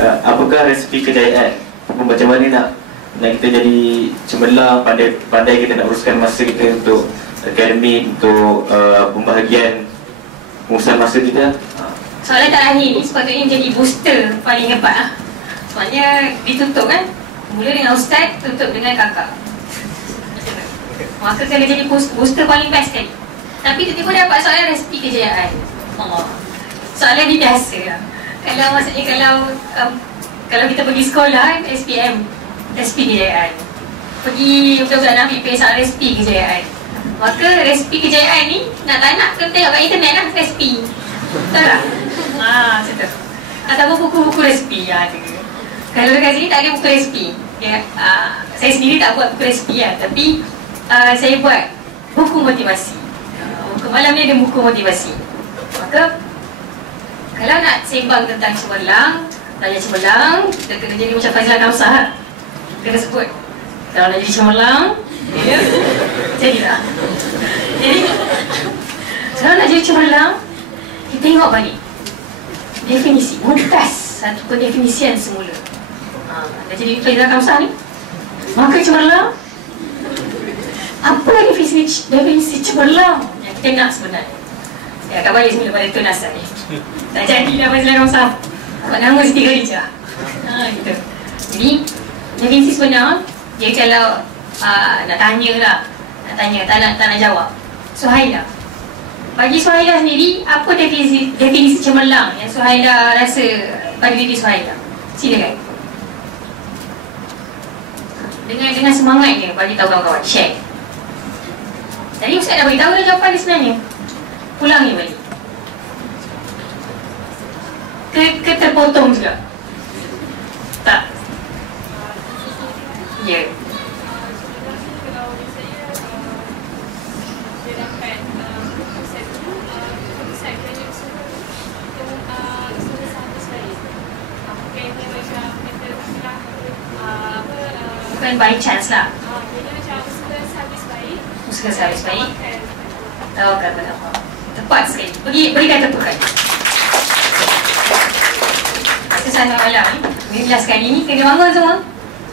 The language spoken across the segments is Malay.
apakah resipi kejayaan? Macam mana nak kita jadi cemerlang, pandai kita nak uruskan masa kita untuk akademik, untuk pembahagian pengurusan masa kita. Soalan terakhir ni sepatutnya menjadi booster paling hebat lah. Sebabnya ditutup kan, mula dengan ustaz, tutup dengan kakak. Maka kena jadi booster paling best sekali. Tapi tiba-tiba dapat soalan resipi kejayaan. Allah, soalan ni biasa lah. Kalau maksudnya kalau kita pergi sekolah SPM, resipi kejayaan, pergi budak-budak nak ambil soalan resipi kejayaan, maka resipi kejayaan ni nak tak nak kena tengok kat internet lah resipi. Betul tak? Macam tu. Ataupun buku-buku resipi ada. Kalau dekat sini tak ada buku resipi ya, saya sendiri tak buat buku resipi lah. Tapi saya buat buku motivasi. Buku malam ni ada buku motivasi. Maka kalau nak sembang tentang cemerlang, belajar cemerlang, kita kena jadi macam Faizal Kamsah lah. Kena sebut kalau nak jadi cemerlang ya, jadilah. Jadi kalau nak jadi cemerlang, kita tengok balik definisi, mumtaz satu pendefinisian semula. Dah jadi Faizal Kamsah ni, maka cemerlang, apa definisi cemerlang yang kita nak sebenarnya? Saya akan balik semula pada Tun Hassan ni. Tak jadi dah Faizal Kamsah, buat nama Siti Khadijah. Gitu. Jadi definisi sebenar, dia kalau nak tanya lah, tak nak jawab, Suhaila, bagi Suhaila sendiri, apa definisi cemerlang yang Suhaila rasa pada diri Suhaila? Silakan. Dengan semangat je bagi tahu kawan-kawan, share. Tadi Ustaz dah beritahu dah jawapan dia sebenarnya. Ulangi balik. Ke terpotong juga? Tak? Ya. Bukan by chance lah. Usaha habis baik. Tawakal pada Allah. Tepat sekali. Berikan tepukan. Sesangat malam ni, 15 kali ni kena bangun semua.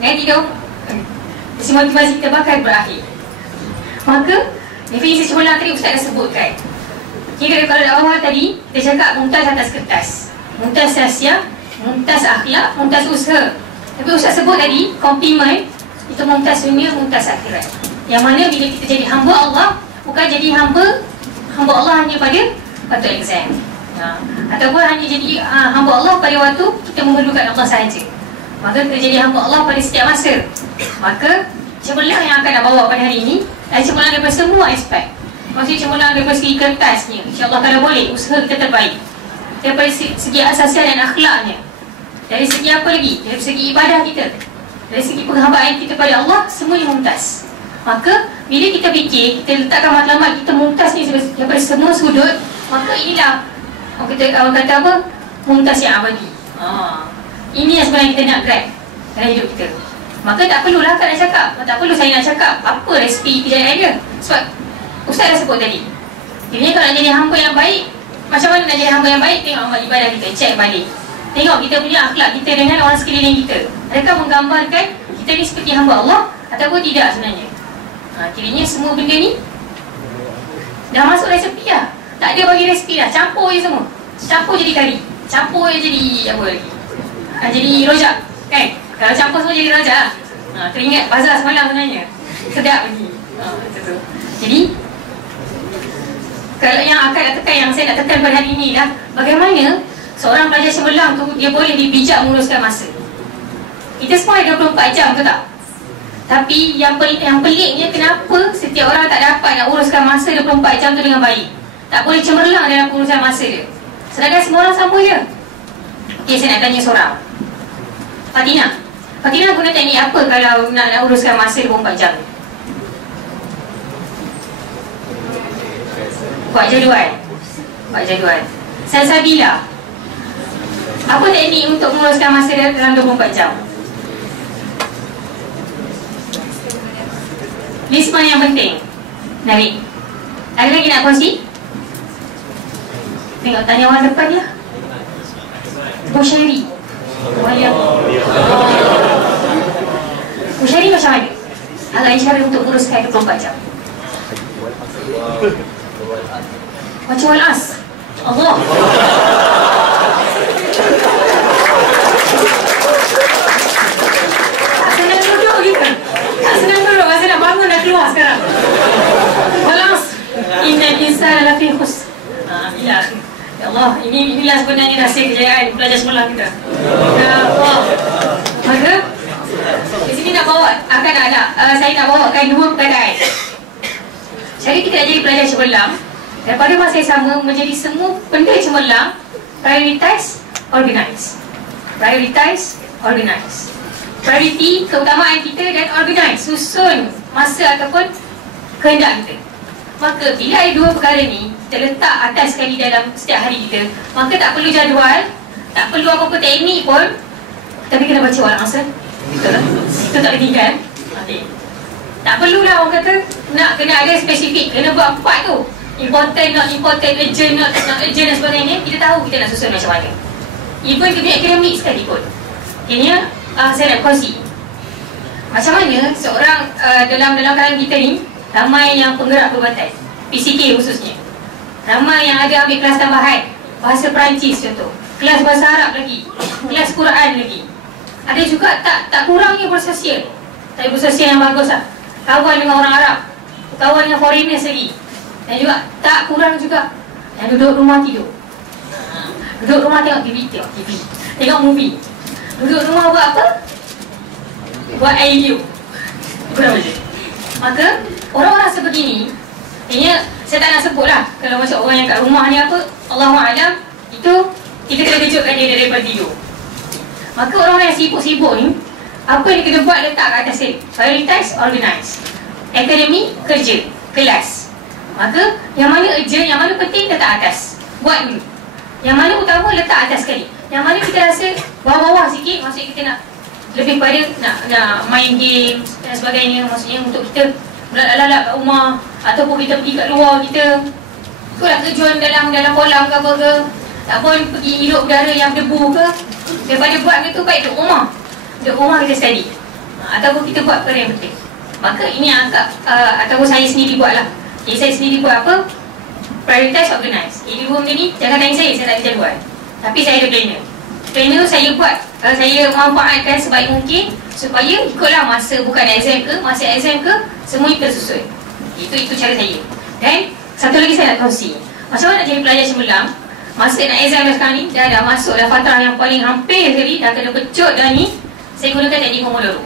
Jangan tidur. Mesti motivasi kita bakal berakhir. Maka definisi cemerlang tadi Ustaz dah sebutkan. Kira kalau di awal tadi kita cakap mumtaz atas kertas, mumtaz sasiah, mumtaz akhlak, mumtaz usaha. Tapi Ustaz sebut tadi komplimen itu mumtaz dunia, mumtaz akhirat. Yang mana bila kita jadi hamba Allah, bukan jadi hamba Allah hanya pada waktu exam, ataupun hanya jadi hamba Allah pada waktu kita memerlukan Allah sahaja. Maka kita jadi hamba Allah pada setiap masa. Maka cemerlang yang akan nak bawa pada hari ini adalah cemerlang daripada semua aspek. Maksudnya cemerlang daripada segi kertasnya, InsyaAllah kalau boleh usaha kita terbaik. Daripada segi asasiah dan akhlaknya, dari segi apa lagi? Dari segi ibadah kita, dari segi penghambaan kita pada Allah, semuanya mumtaz. Maka bila kita fikir, kita letakkan matlamat kita mumtaz ni daripada semua sudut, maka inilah orang kata apa? Mumtaz yang abadi. Ini yang sebenarnya kita nak grab dalam hidup kita. Maka tak perlulah nak cakap, tak perlu saya nak cakap apa resipi kejayaan dia. Sebab Ustaz dah sebut tadi. Jadi kalau nak jadi hamba yang baik, macam mana nak jadi hamba yang baik? Tengok amal ibadah kita, cek balik. Tengok kita punya akhlak kita dengan orang sekeliling kita. Adakah menggambarkan kita ni seperti hamba Allah ataupun tidak sebenarnya? Kiranya semua benda ni dah masuk resepi lah. Tak ada bagi resepi dah, campur je semua. Campur jadi kari, campur je jadi apa lagi? Jadi rojak, kan? Kalau campur semua jadi rojak lah. Teringat bazar semalam sebenarnya. Sedap lagi. Macam tu. Jadi kalau yang akan nak tekan, yang saya nak tekan pada hari ini dah, bagaimana seorang pelajar cemerlang tu dia boleh bijak menguruskan masa. Kita semua ada 24 jam, betul tak? Tapi yang peliknya kenapa setiap orang tak dapat nak uruskan masa 24 jam tu dengan baik. Tak boleh cemerlang dalam urusan masa dia. Sedangkan semua orang sama je. Okey, saya nak tanya seorang. Fatina guna teknik apa kalau nak uruskan masa 24 jam? Buat jadual. Salsabila, apa teknik untuk menguruskan masa dalam 24 jam? List mana yang penting? Narik. Ada lagi nak kongsi? Tengok tanya orang depan lah. Bushairi. Usyari macam mana? Agak isyarat untuk uruskan 24 jam. Baca wal-as. Allah. Tak senang duduk gitu. Tak senang duduk. Masa nak bangun dah keluar sekarang. Wal-as. Innal insana lafi khusr. Ya Allah, inilah sebenarnya rahsia kejayaan pelajar semalam kita. Ya Allah. Maka di sini nak bawa, saya nak bawakan dua perkataan. Jadi kita nak jadi pelajar cemerlang, dan pada masa yang sama menjadi semua benda cemerlang, prioritize, organize. Prioritize, organize. Priority, keutamaan kita dan organize, susun masa ataupun kehendak kita. Maka bila ada dua perkara ni kita letak atas sekali dalam setiap hari kita, maka tak perlu jadual, tak perlu apa-apa teknik pun, tapi kena baca wal-asr. Betul lah. Itu tak tinggal. Okay. Tak perlulah orang kata nak kena ada spesifik, kena buat 4 tu. Important, not important, urgent, not urgent dan sebagainya. Kita tahu kita nak susun macam mana. Even dunia akademik sekalipun. Kayaknya saya nak kongsi macam mana seorang dalam kalangan kita ni, ramai yang penggerak perubatan, PCK khususnya. Ramai yang ada ambil kelas tambahan, bahasa Perancis contoh, kelas bahasa Arab lagi, kelas Quran lagi. Ada juga tak kurangnya bersosial. Tapi bersosial yang bagus lah. Kawan dengan orang Arab, kawan dengan foreigners lagi. Dan juga tak kurang juga yang duduk rumah tidur. Duduk rumah tengok TV. Tengok movie. Duduk rumah buat apa? Buat IU. Kurang macam. Maka orang-orang sebegini, kayaknya saya tak nak sebut lah. Kalau macam orang yang kat rumah ni apa, Allahu'alam, itu kita kena kejutkan dia daripada tidur. Maka orang yang sibuk-sibuk ni, apa yang kena buat letak kat atas dia. Prioritize, organize. Akademi, kerja, kelas. Maka yang mana urgent, yang mana penting letak atas. Buat dulu. Yang mana utama letak atas sekali. Yang mana kita rasa bawah-bawah sikit, maksudnya kita nak lebih pada nak main game dan sebagainya. Maksudnya untuk kita berlalak kat rumah, ataupun kita pergi kat luar, kita itulah tujuan dalam kolam ke apa ke, ataupun pergi hirup udara yang debu ke. Daripada buat itu baik duduk rumah. Duduk rumah kita study, ataupun kita buat perkara yang penting. Maka ini agak ataupun saya sendiri buat lah. Okay, saya sendiri buat apa? Prioritize, organize. Ini dua benda ni jangan tanya saya tak ada jadual. Tapi saya ada planner. Planner saya buat, saya manfaatkan sebaik mungkin supaya ikutlah masa bukan exam ke, masa exam ke, semua kita susun. Itu cara saya. Dan satu lagi saya nak kongsi, macam mana nak jadi pelajar cemerlang. Masa nak exam dah sekarang ni, dah masuk dah fatrah yang paling hampir sekali, dah kena pecut dah ni. Saya gunakan teknik Pomodoro.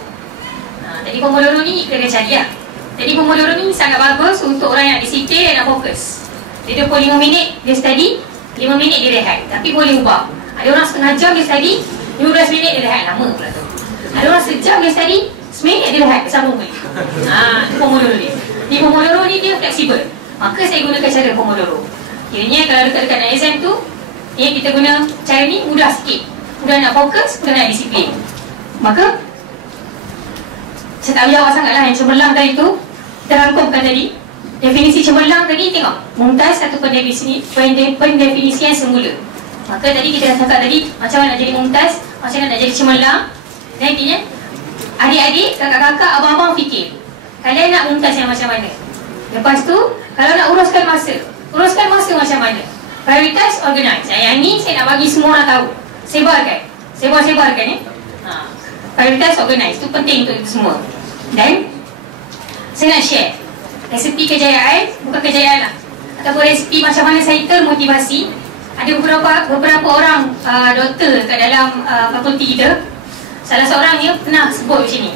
Teknik Pomodoro ni kena cari lah. Teknik Pomodoro ni sangat bagus untuk orang yang disiplin dan nak fokus. Dia 25 minit dia study, 5 minit dia rehat. Tapi boleh ubah. Ada orang setengah jam dia study, 15 minit dia rehat. Lama pula tu. Ada orang sejam dia study, seminit dia rehat, sambung balik. Itu Pomodoro ni. Di Pomodoro ni dia fleksibel. Maka saya gunakan cara Pomodoro. Kiranya kalau dekat-dekat nak exam tu, kita guna cara ni mudah sikit. Mudah nak fokus, mudah nak disiplin. Maka saya tak jawab sangatlah yang cemerlang tadi tu. Kita rangkumkan tadi. Definisi cemerlang tadi tengok. Mumtaz satu pendefinisian semula. Maka tadi kita dah cakap tadi macam mana nak jadi mumtaz, macam mana nak jadi cemerlang. Dan intinya adik-adik, kakak-kakak, abang-abang fikir kalian nak mumtaz yang macam mana. Lepas tu kalau nak uruskan masa macam mana. Prioritize, organize. Yang ni saya nak bagi semua orang tahu. Sebarkan ya. Prioritize, organize. Itu penting untuk semua. Dan saya nak share resepi kejayaan, bukan kejayaan lah, ataupun resepi macam mana saya termotivasi. Ada beberapa orang doktor kat dalam fakulti kita. Salah seorang dia pernah sebut macam ni.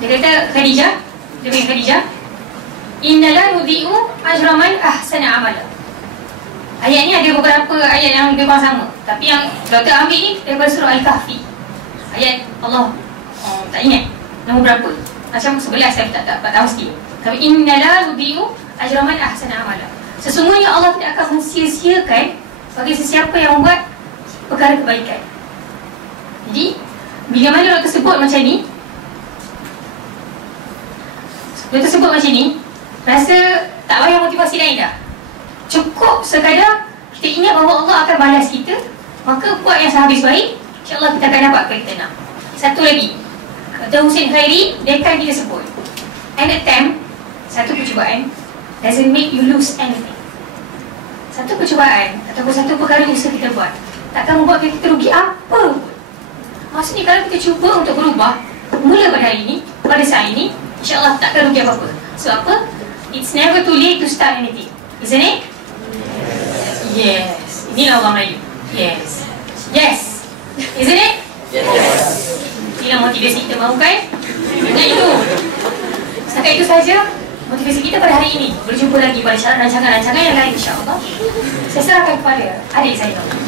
Dia kata, Khadijah, dia panggil Khadijah, inna la nudhi'u ajra man ahsana amala. Ayat ni ada beberapa ayat yang lebih kurang sama, tapi yang doktor ambil ni daripada surah Al-Kahfi. Ayat Allah tak ingat nombor berapa, macam 11 saya tak tahu pasti. Tapi inna la nudhi'u ajra man ahsana amala. Sesungguhnya Allah tidak akan mensia-siakan bagi sesiapa yang membuat perkara kebaikan. Jadi bila mana doktor sebut macam ni, rasa tak payah motivasi lain dah. Cukup sekadar kita ingat bahawa Allah akan balas kita, maka buat yang sehabis baik, InsyaAllah kita akan dapat apa yang kita nak. Satu lagi, Dr. Hussein Khairi, dia akan kita sebut, an attempt, satu percubaan, doesn't make you lose anything. Satu percubaan ataupun satu perkara usaha kita buat takkan membuat kita rugi apa pun. Maksudnya kalau kita cuba untuk berubah mula pada hari ini, pada saat ini, InsyaAllah takkan rugi apa-apa. So apa? It's never too late to start anything, isn't it? Yes. Inilah orang Melayu. Yes. Yes. Isn't it? Yes. Inilah motivasi kita mahu kan? Ingat itu. Setakat itu saja motivasi kita pada hari ini. Berjumpa lagi pada rancangan-rancangan yang lain, insyaAllah. Saya serahkan kepada adik saya.